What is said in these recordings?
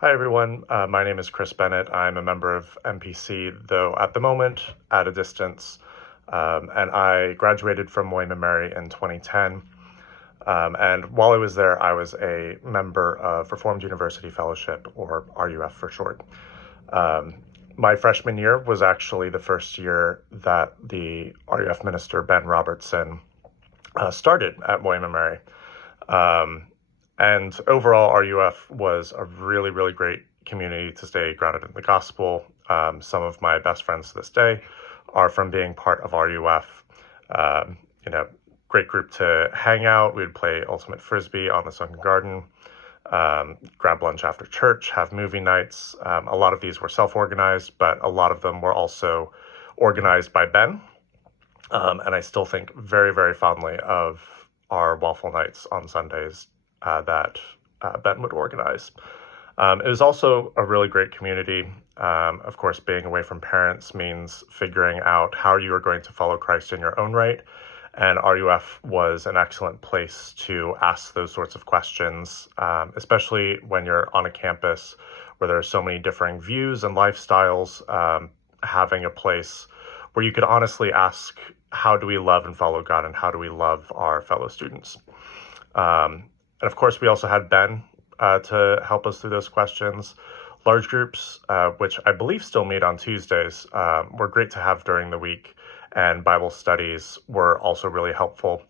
Hi, everyone. My name is Chris Bennett. I'm a member of MPC, though at the moment at a distance. And I graduated from William & Mary in 2010. And while I was there, I was a member of Reformed University Fellowship, or RUF for short. My freshman year was actually the first year that the RUF minister, Ben Robertson, started at William & Mary. And overall, RUF was a really, really great community to stay grounded in the gospel. Some of my best friends to this day are from being part of RUF. Great group to hang out. We'd play Ultimate Frisbee on the sunken garden, grab lunch after church, have movie nights. A lot of these were self-organized, but a lot of them were also organized by Ben. And I still think very, very fondly of our waffle nights on Sundays that Ben would organize. It was also a really great community. Of course, being away from parents means figuring out how you are going to follow Christ in your own right. And RUF was an excellent place to ask those sorts of questions, especially when you're on a campus where there are so many differing views and lifestyles. Having a place where you could honestly ask, how do we love and follow God, and how do we love our fellow students? And of course, we also had Ben to help us through those questions. Large groups, which I believe still meet on Tuesdays, were great to have during the week, and Bible studies were also really helpful.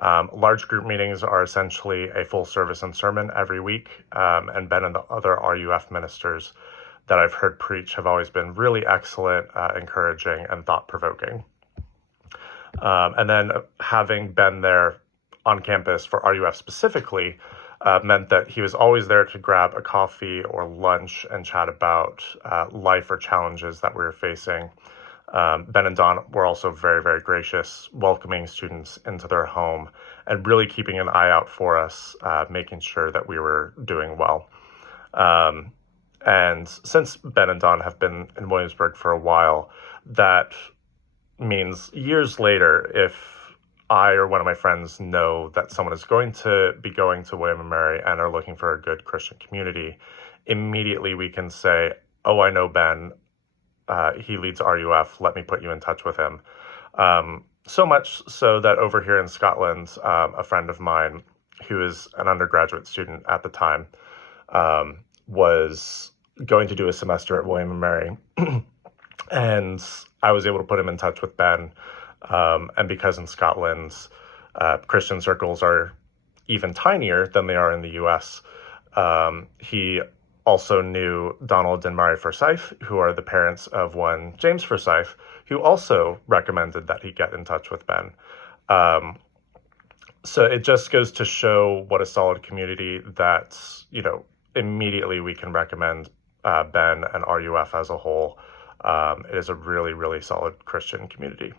Large group meetings are essentially a full service and sermon every week, and Ben and the other RUF ministers that I've heard preach have always been really excellent, encouraging, and thought-provoking. And then having Ben there on campus for RUF specifically meant that he was always there to grab a coffee or lunch and chat about life or challenges that we were facing. Ben and Don were also very, very gracious, welcoming students into their home and really keeping an eye out for us, making sure that we were doing well. And since Ben and Don have been in Williamsburg for a while, that means years later, if I or one of my friends know that someone is going to be going to William & Mary and are looking for a good Christian community, immediately we can say, oh, I know Ben, he leads RUF, let me put you in touch with him. So much so that over here in Scotland, a friend of mine who is an undergraduate student at the time was going to do a semester at William & Mary. And I was able to put him in touch with Ben. And because in Scotland, Christian circles are even tinier than they are in the US, he also knew Donald and Mary Forsyth, who are the parents of one James Forsyth, who also recommended that he get in touch with Ben. So it just goes to show what a solid community that, immediately we can recommend Ben and RUF as a whole. It is a really, really solid Christian community.